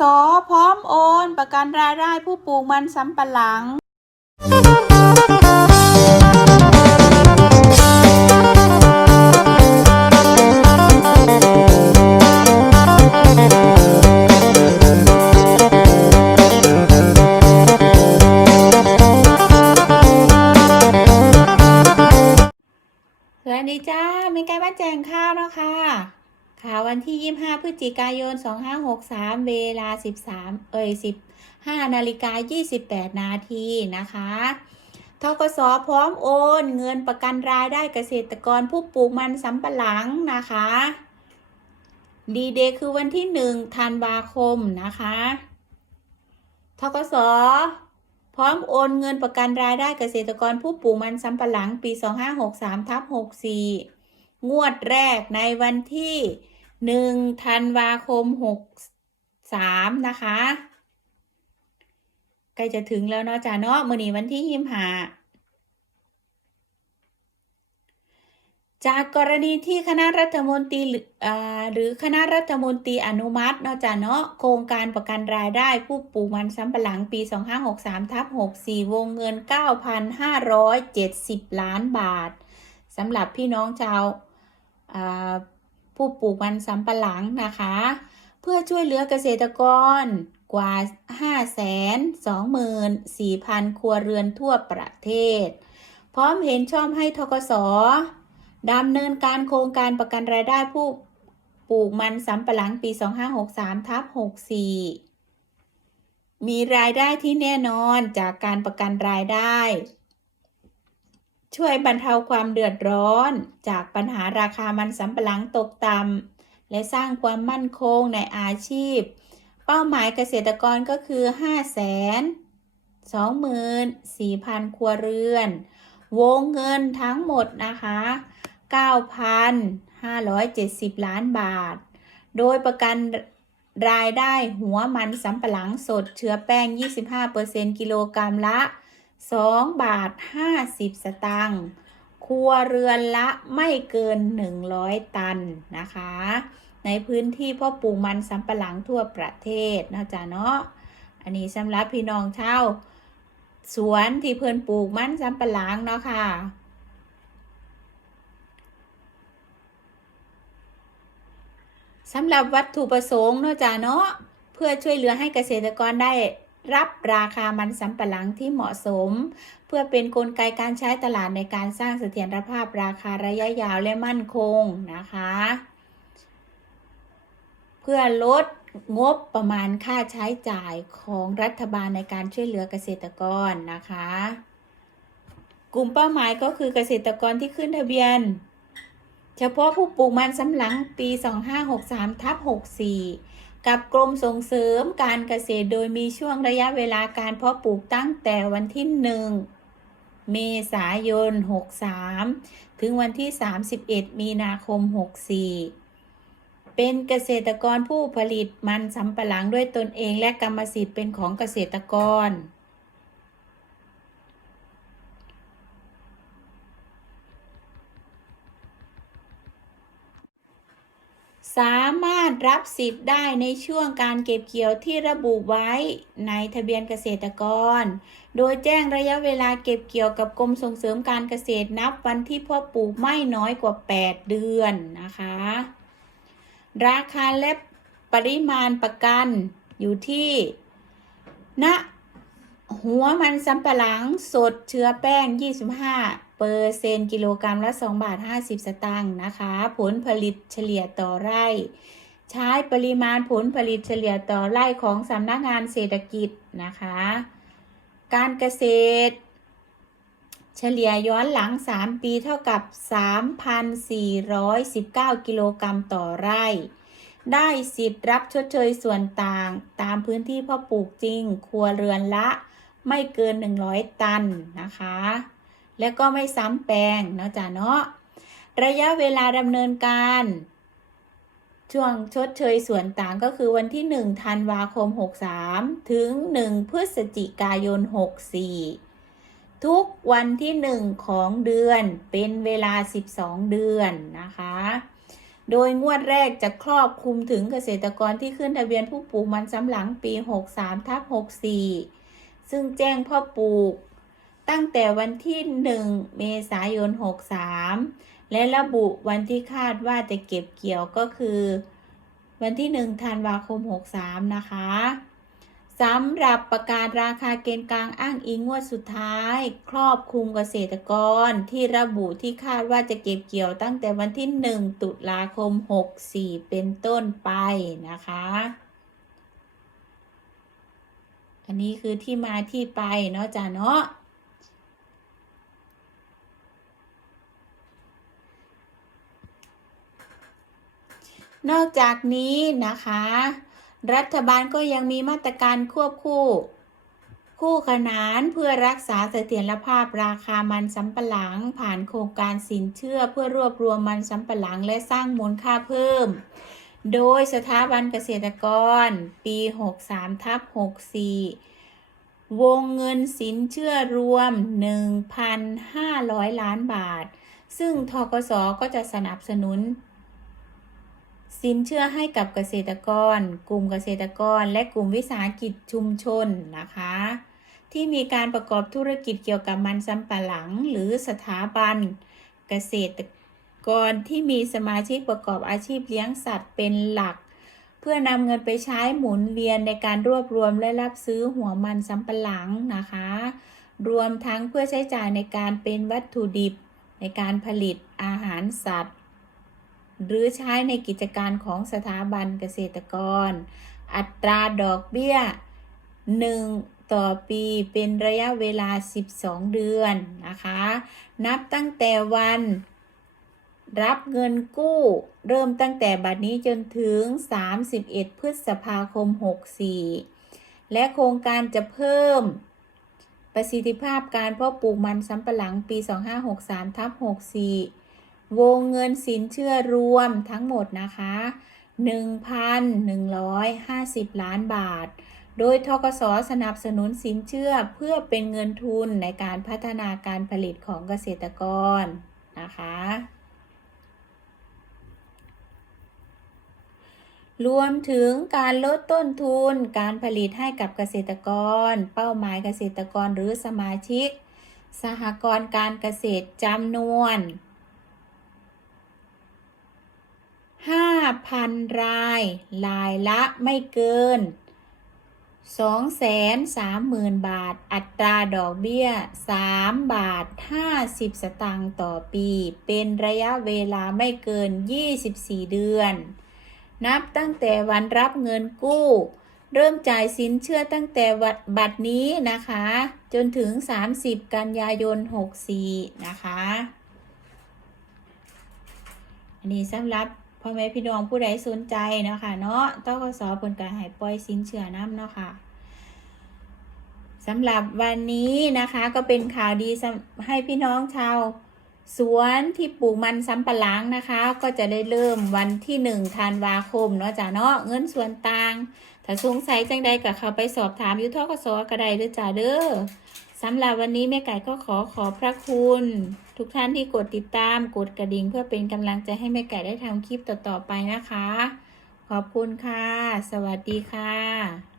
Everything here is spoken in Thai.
สพร้อมโอน ประกันรายได้ผู้ปลูกมันสำปะหลังสวัสดีจ้าเป็นไกบ้านแจงข้าวนะคะ ข่าววันที่ 25 พฤศจิกายน 2563 เวลา 13 เอ่ย15นาฬิกา 28 นาทีนะคะทกสพร้อมโอน เงินประกันรายได้เกษตรกรผู้ปลูกมันสำปะหลังนะคะ ดีเดย์คือวันที่1ธันวาคมนะคะทกสพร้อมโอนเงินประกันรายได้เกษตรกรผู้ปลูกมันสำปะหลังปี 2563ทับ64 งวดแรกในวันที่ 1ธันวาคม63นะคะใกล้จะถึงแล้วเนาะจ้าเนาะมื้อนี้วันที่ยิมหาจากกรณีที่คณะรัฐมนตรีหรือคณะรัฐมนตรีอนุมัติเนาะจ้ะเนาะโครงการประกันรายได้ผู้ปลูกมันสำปะหลังปี 2563ทับ64 วงเงิน 9,570 ล้านบาทสำหรับพี่น้องชาว ผู้ปลูกมันสำปะหลังนะคะ เพื่อช่วยเหลือเกษตรกรกว่า 524,000 ครัวเรือนทั่วประเทศ พร้อมเห็นชอบให้ทกสดำเนินการโครงการประกันรายได้ผู้ปลูกมันสำปะหลังปี 2563ทับ64 มีรายได้ที่แน่นอนจากการประกันรายได้ ช่วยบรรเทาความเดือดร้อน จากปัญหาราคามันสำปะหลังตกต่ำและสร้างความมั่นคงในอาชีพ เป้าหมายเกษตรกรก็คือ5 2 4 0 0 0 ครัวเรือน วงเงินทั้งหมดนะคะ 9,570 ล้านบาท โดยประกันรายได้หัวมันสำปะหลังสดเชื้อแป้ง 25%กิโลกรัมละ 2 บาท 50 สตางค์ครัวเรือนละไม่เกิน 100 ตันนะคะ ในพื้นที่พ่อปลูกมันสำปะหลังทั่วประเทศนะจ๊ะเนาะอันนี้สำหรับพี่น้องชาวสวนที่เพิ่อนปลูกมันสำปะหลังเนาะค่ะสำหรับวัตถุประสงค์เนาะจ้าเนาะเพื่อช่วยเหลือให้เกษตรกรได้ รับราคามันสำปะหลังที่เหมาะสม เพื่อเป็นนกลไกการใช้ตลาดในการสร้างเสถียรภาพราคาระยะยาวและมั่นคงนะคะ เพื่อลดงบประมาณค่าใช้จ่ายของรัฐบาลในการช่วยเหลือเกษตรกรนะคะ กลุ่มเป้าหมายก็คือเกษตรกรที่ขึ้นทะเบียน เฉพาะผู้ปลูกมันสำปะหลังปี 2563ทับ64 กับกรมส่งเสริมการเกษตรโดยมีช่วงระยะเวลาการเพาะปลูกตั้งแต่วันที่ 1 เมษายน 63 ถึงวันที่ 31 มีนาคม 64 เป็นเกษตรกรผู้ผลิตมันสำปะหลังด้วยตนเองและกรรมสิทธิ์เป็นของเกษตรกรสามา รถรับสิทธิ์ได้ในช่วงการเก็บเกี่ยวที่ระบุไว้ในทะเบียนเกษตรกร โดยแจ้งระยะเวลาเก็บเกี่ยวกับกรมส่งเสริมการเกษตรนับวันที่พ่อปลูกไม่น้อยกว่า 8 เดือนนะคะ ราคาและปริมาณประกันอยู่ที่ณหัวมันสำปะหลังสดเชื้อแป้ง 25เปอร์เซนต์กิโลกรัมละ 2 บาท 50 สตางค์นะคะ ผลผลิตเฉลี่ยต่อไร่ ใช้ปริมาณผลผลิตเฉลี่ยต่อไร่ของสำนักงานเศรษฐกิจนะคะ การเกษตร เฉลี่ยย้อนหลัง 3 ปีเท่ากับ 3,419 กิโลกรัมต่อไร่ ได้สิทธิ์รับชดเชยส่วนต่างตามพื้นที่พ่อปลูกจริง ครัวเรือนละไม่เกิน 100 ตันนะคะ และก็ไม่ซ้ำแปลงเนาะจ้ะเนาะระยะเวลาดำเนินการ ช่วงชดเชยส่วนต่างก็คือวันที่ 1 ธันวาคม 63 ถึง 1 พฤศจิกายน 64 ทุกวันที่ 1 ของเดือนเป็นเวลา 12 เดือนนะคะ โดยงวดแรกจะครอบคลุมถึงเกษตรกรที่ขึ้นทะเบียนผู้ปลูกมันสำปะหลังปี 63ทับ64 ซึ่งแจ้งพ่อปลูก ตั้งแต่วันที่ 1 เมษายน 63 และระบุวันที่คาดว่าจะเก็บเกี่ยวก็คือ วันที่ 1 ธันวาคม 63 นะคะสำหรับประกาศราคาเกณฑ์กลางอ้างอิงงวดสุดท้าย ครอบคลุมเกษตรกรที่ระบุที่คาดว่าจะเก็บเกี่ยวตั้งแต่วันที่ 1 ตุลาคม 64 เป็นต้นไปนะคะ อันนี้คือที่มาที่ไปเนาะจ้ะเนาะ นอกจากนี้นะคะ รัฐบาลก็ยังมีมาตรการควบคู่ คู่ขนานเพื่อรักษาเสถียรภาพราคามันสำปะหลัง ผ่านโครงการสินเชื่อเพื่อรวบรวมมันสำปะหลังและสร้างมูลค่าเพิ่ม โดยสถาบันเกษตรกร ปี 63ทับ64วงเงินสินเชื่อรวม 1,500 ล้านบาท ซึ่งทกสก็จะสนับสนุน สินเชื่อให้กับเกษตรกร กลุ่มเกษตรกร และกลุ่มวิสาหกิจชุมชนนะคะ ที่มีการประกอบธุรกิจเกี่ยวกับมันสำปะหลัง หรือสถาบัน เกษตรกรที่มีสมาชิกประกอบอาชีพเลี้ยงสัตว์เป็นหลัก เพื่อนำเงินไปใช้หมุนเวียนในการรวบรวมและรับซื้อหัวมันสำปะหลังนะคะ รวมทั้งเพื่อใช้จ่ายในการเป็นวัตถุดิบ ในการผลิตอาหารสัตว์ หรือใช้ในกิจการของสถาบันเกษตรกร อัตราดอกเบี้ย 1 ต่อปีเป็นระยะเวลา 12 เดือนนะคะ นับตั้งแต่วัน รับเงินกู้ เริ่มตั้งแต่บัดนี้จนถึง 31 พฤษภาคม 64 และโครงการจะเพิ่มประสิทธิภาพการเพาะปลูกมันสำปะหลังปี 2563ทับ64 วงเงินสินเชื่อรวมทั้งหมดนะคะ 1,150 ล้านบาท โดยทกสสนับสนุนสินเชื่อเพื่อเป็นเงินทุนในการพัฒนาการผลิตของเกษตรกรนะคะรวมถึงการลดต้นทุนการผลิตให้กับเกษตรกร เป้าหมายเกษตรกรหรือสมาชิก สหกรณ์การเกษตรจำนวน 5,000 ราย รายละไม่เกิน 230,000 บาท อัตราดอกเบี้ย 3 บาท 50 สตางค์ต่อปี เป็นระยะเวลาไม่เกิน 24 เดือน นับตั้งแต่วันรับเงินกู้ เริ่มจ่ายสินเชื่อตั้งแต่วัดบัตรนี้นะคะ จนถึง 30 กันยายน 64 นะคะ อันนี้สำหรับ พ่อแม่พี่น้องผู้ใดสนใจเนาะคะเนาะตกสเปินการหายปล่อยสินเชื่อน้ำเนาะค่ะสำหรับวันนี้นะคะก็เป็นข่าวดีสำให้พี่น้องชาวสวนที่ปลูกมันสำปะหลังนะคะ ก็จะได้เริ่มวันที่หนึ่งธันวาคมเนาะจ้ะเนาะเงินส่วนต่าง ถ้าสงสัยจังใดก็เข้าไปสอบถามยุทธกสก็ได้เด้อจ้าเด้อ สำหรับวันนี้แม่ไก่ก็ขอขอบพระคุณ ทุกท่านที่กดติดตามกดกระดิ่งเพื่อเป็นกำลังใจให้แม่ไก่ได้ทำคลิปต่อๆไปนะคะ ขอบคุณค่ะ สวัสดีค่ะ